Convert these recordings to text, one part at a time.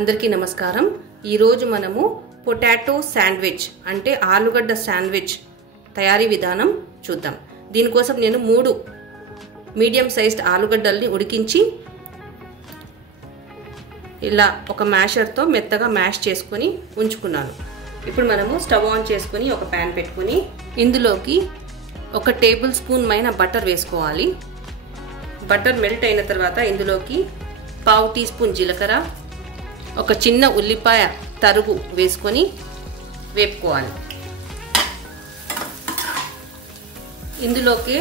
అందరికీ నమస్కారం। ఈ రోజు మనము పొటాటో శాండ్విచ్ అంటే ఆలుగడ్డ శాండ్విచ్ తయారీ విధానం చూద్దాం। దీని కోసం నేను 3 మీడియం సైజ్డ్ ఆలుగడ్డల్ని ఉడికించి ఇలా ఒక మ్యాషర్ తో మెత్తగా మ్యాష్ చేసుకొని ఉంచుకున్నాను। ఇప్పుడు మనము స్టవ్ ఆన్ చేసుకొని ఒక పాన్ పెట్టుకొని ఇందులోకి 1 టేబుల్ స్పూన్ మైన బటర్ వేసుకోవాలి। బటర్ మెల్ట్ అయిన తర్వాత ఇందులోకి 1/2 టీ స్పూన్ జీలకర్ర, ఒక చిన్న ఉల్లిపాయ తరుగు వేసుకొని వేపుకోవాలి। ఇందులోకి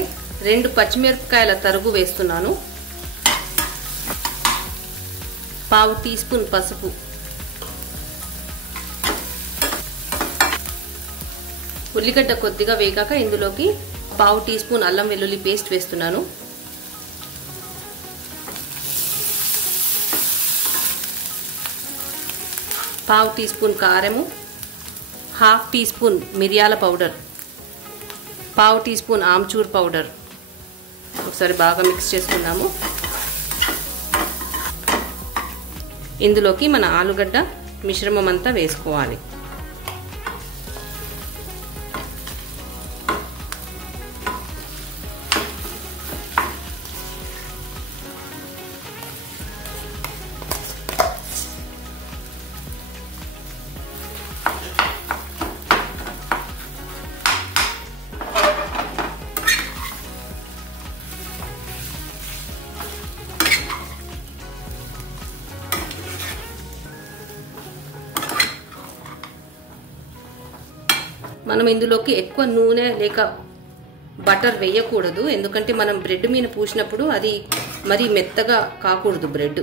2 పచ్చిమిరపకాయల తరుగు వేస్తున్నాను, 1/2 టీ స్పూన్ పసుపు, ఉల్లిగడ్డ కొద్దిగా వేగాక ఇందులోకి 1/2 టీ స్పూన్ అల్లం వెల్లుల్లి పేస్ట్ వేస్తున్నాను, 1/2 టీ స్పూన్ కారము, 1/2 టీ స్పూన్ మిరియాల powder, 1/2 teaspoon amchur powder ఒకసారి బాగా మిక్స్ చేసుకుందాము। ఇందులోకి మన ఆలుగడ్డ మిశ్రమం అంతా వేసుకోవాలి। మనం ఇందులోకి ఎక్కువ నూనె లేక బటర్ వేయకూడదు, ఎందుకంటే మనం బ్రెడ్ మీద పూసినప్పుడు అది మరి మెత్తగా కాకూడదు బ్రెడ్,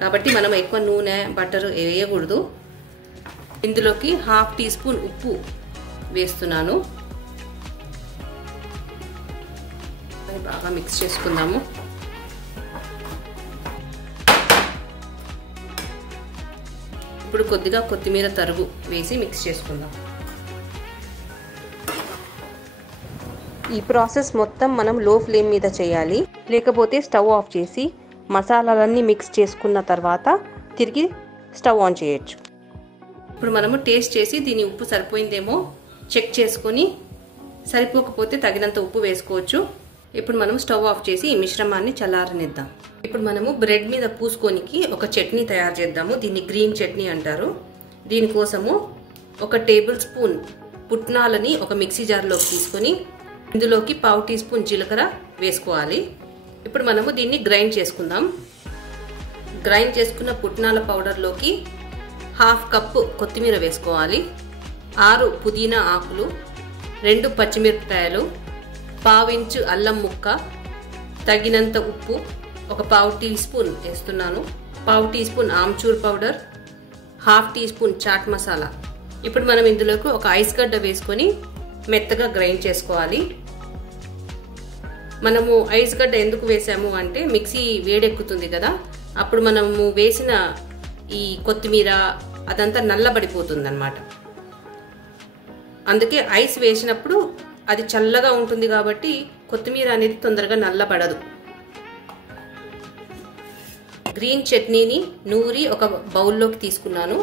కాబట్టి మనం ఎక్కువ నూనె బటర్ వేయకూడదు। ఇందులోకి 1/2 టీ స్పూన్ ఉప్పు వేస్తున్నాను, బాగా మిక్స్ చేసుకుందాము। ఇప్పుడు కొద్దిగా కొత్తిమీర తరుగు వేసి మిక్స్ చేసుకుందాం। ఈ ప్రాసెస్ మొత్తం మనం లో ఫ్లేమ్ మీద చేయాలి, లేకపోతే స్టవ్ ఆఫ్ చేసి మసాలాలన్నీ మిక్స్ చేసుకున్న తర్వాత తిరిగి స్టవ్ ఆన్ చేయొచ్చు। ఇప్పుడు మనము టేస్ట్ చేసి దీని ఉప్పు సరిపోయిందేమో చెక్ చేసుకొని సరిపోకపోతే తగినంత ఉప్పు వేసుకోవచ్చు। ఇప్పుడు మనం స్టవ్ ఆఫ్ చేసి ఈ మిశ్రమాన్ని చల్లారనిద్దాం। ఇప్పుడు మనము బ్రెడ్ మీద పూసుకోనికి ఒక చట్నీ తయారు చేద్దాము, దీన్ని గ్రీన్ చట్నీ అంటారు। దీనికోసము 1 టేబుల్ స్పూన్ పుట్నాలని ఒక మిక్సీ జార్లోకి తీసుకొని ఇందులోకి 1/2 టీ స్పూన్ జీలకర్ర వేసుకోవాలి। ఇప్పుడు మనము దీన్ని గ్రైండ్ చేసుకుందాం। గ్రైండ్ చేసుకున్న పుట్నాల పౌడర్లోకి 1/2 కప్పు కొత్తిమీర వేసుకోవాలి, 6 పుదీనా ఆకులు, 2 పచ్చిమిరపకాయలు, 1/2 ఇంచు అల్లం ముక్క, తగినంత ఉప్పు, ఒక 1/2 టీ స్పూన్ వేస్తున్నాను, 1/2 teaspoon amchur powder, 1/2 teaspoon chaat masala. ఇప్పుడు మనం ఇందులోకి ఒక ఐస్ గడ్డ వేసుకొని మెత్తగా గ్రైండ్ చేసుకోవాలి। మనము ఐస్ గడ్డ ఎందుకు వేసాము అంటే మిక్సీ వేడెక్కుతుంది కదా, అప్పుడు మనము వేసిన ఈ కొత్తిమీర అదంతా నల్లబడిపోతుంది అన్నమాట, అందుకే ఐస్ వేసినప్పుడు అది చల్లగా ఉంటుంది కాబట్టి కొత్తిమీర అనేది తొందరగా నల్లబడదు। గ్రీన్ చట్నీని నూరి ఒక బౌల్లోకి తీసుకున్నాను।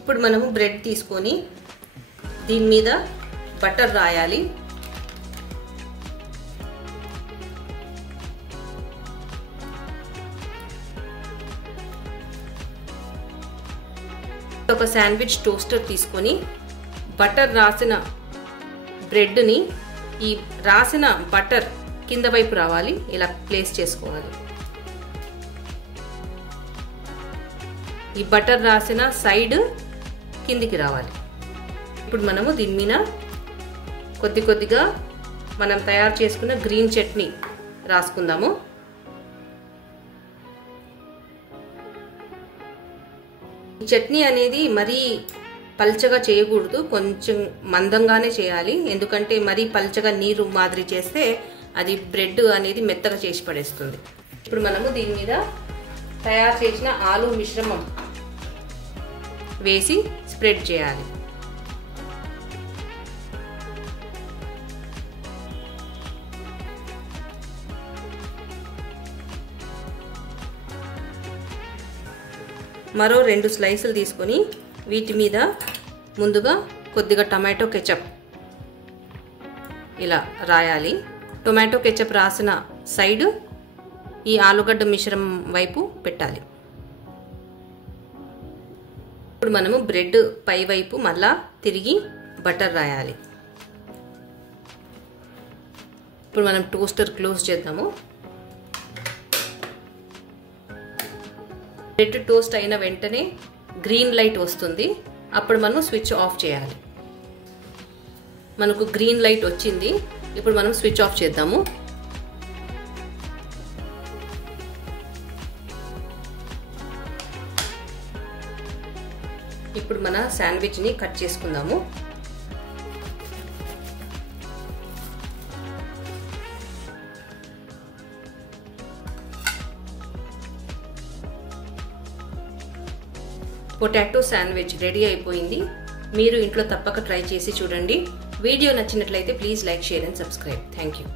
ఇప్పుడు మనము బ్రెడ్ తీసుకొని దీని మీద బటర్ రాయాలి, ఒక శాండ్విచ్ టోస్టర్ తీసుకొని బటర్ రాసిన బ్రెడ్ని ఈ రాసిన బటర్ కింద వైపు రావాలి, ఇలా ప్లేస్ చేసుకోవాలి। ఈ బటర్ రాసిన సైడ్ కిందికి రావాలి। ఇప్పుడు మనము దీని మీద కొద్దిగా మనం తయారు చేసుకున్న గ్రీన్ చట్నీ రాసుకుందాము। ఈ చట్నీ అనేది మరీ పల్చగా చేయకూడదు, కొంచెం మందంగానే చేయాలి, ఎందుకంటే మరీ పల్చగా నీరు మాదిరి చేస్తే అది బ్రెడ్ అనేది మెత్తగా చేసి పడేస్తుంది। ఇప్పుడు మనము దీని మీద తయారు చేసిన ఆలు మిశ్రమం వేసి స్ప్రెడ్ చేయాలి। మరో 2 స్లైసులు తీసుకొని వీటి మీద ముందుగా కొద్దిగా టమాటో కెచప్ ఇలా రాయాలి. టొమాటో కెచప్ రాసిన సైడ్ ఈ ఆలుగడ్డ మిశ్రమం వైపు పెట్టాలి. ఇప్పుడు మనము బ్రెడ్ పై వైపు మళ్ళా తిరిగి బటర్ రాయాలి. ఇప్పుడు మనం టోస్టర్ క్లోజ్ చేద్దాము. బ్రెడ్ టోస్ట్ అయిన వెంటనే గ్రీన్ లైట్ వస్తుంది. అప్పుడు మనం స్విచ్ ఆఫ్ చేయాలి. మనకు గ్రీన్ లైట్ వచ్చింది. ఇప్పుడు మనం స్విచ్ ఆఫ్ చేద్దాము. ఇప్పుడు మన శాండ్విచ్ని కట్ చేసుకుందాము. పొటాటో శాండ్విచ్ రెడీ అయిపోయింది. మీరు ఇంట్లో తప్పక ట్రై చేసి చూడండి. వీడియో నచ్చినట్లయితే please like, share and subscribe. Thank you.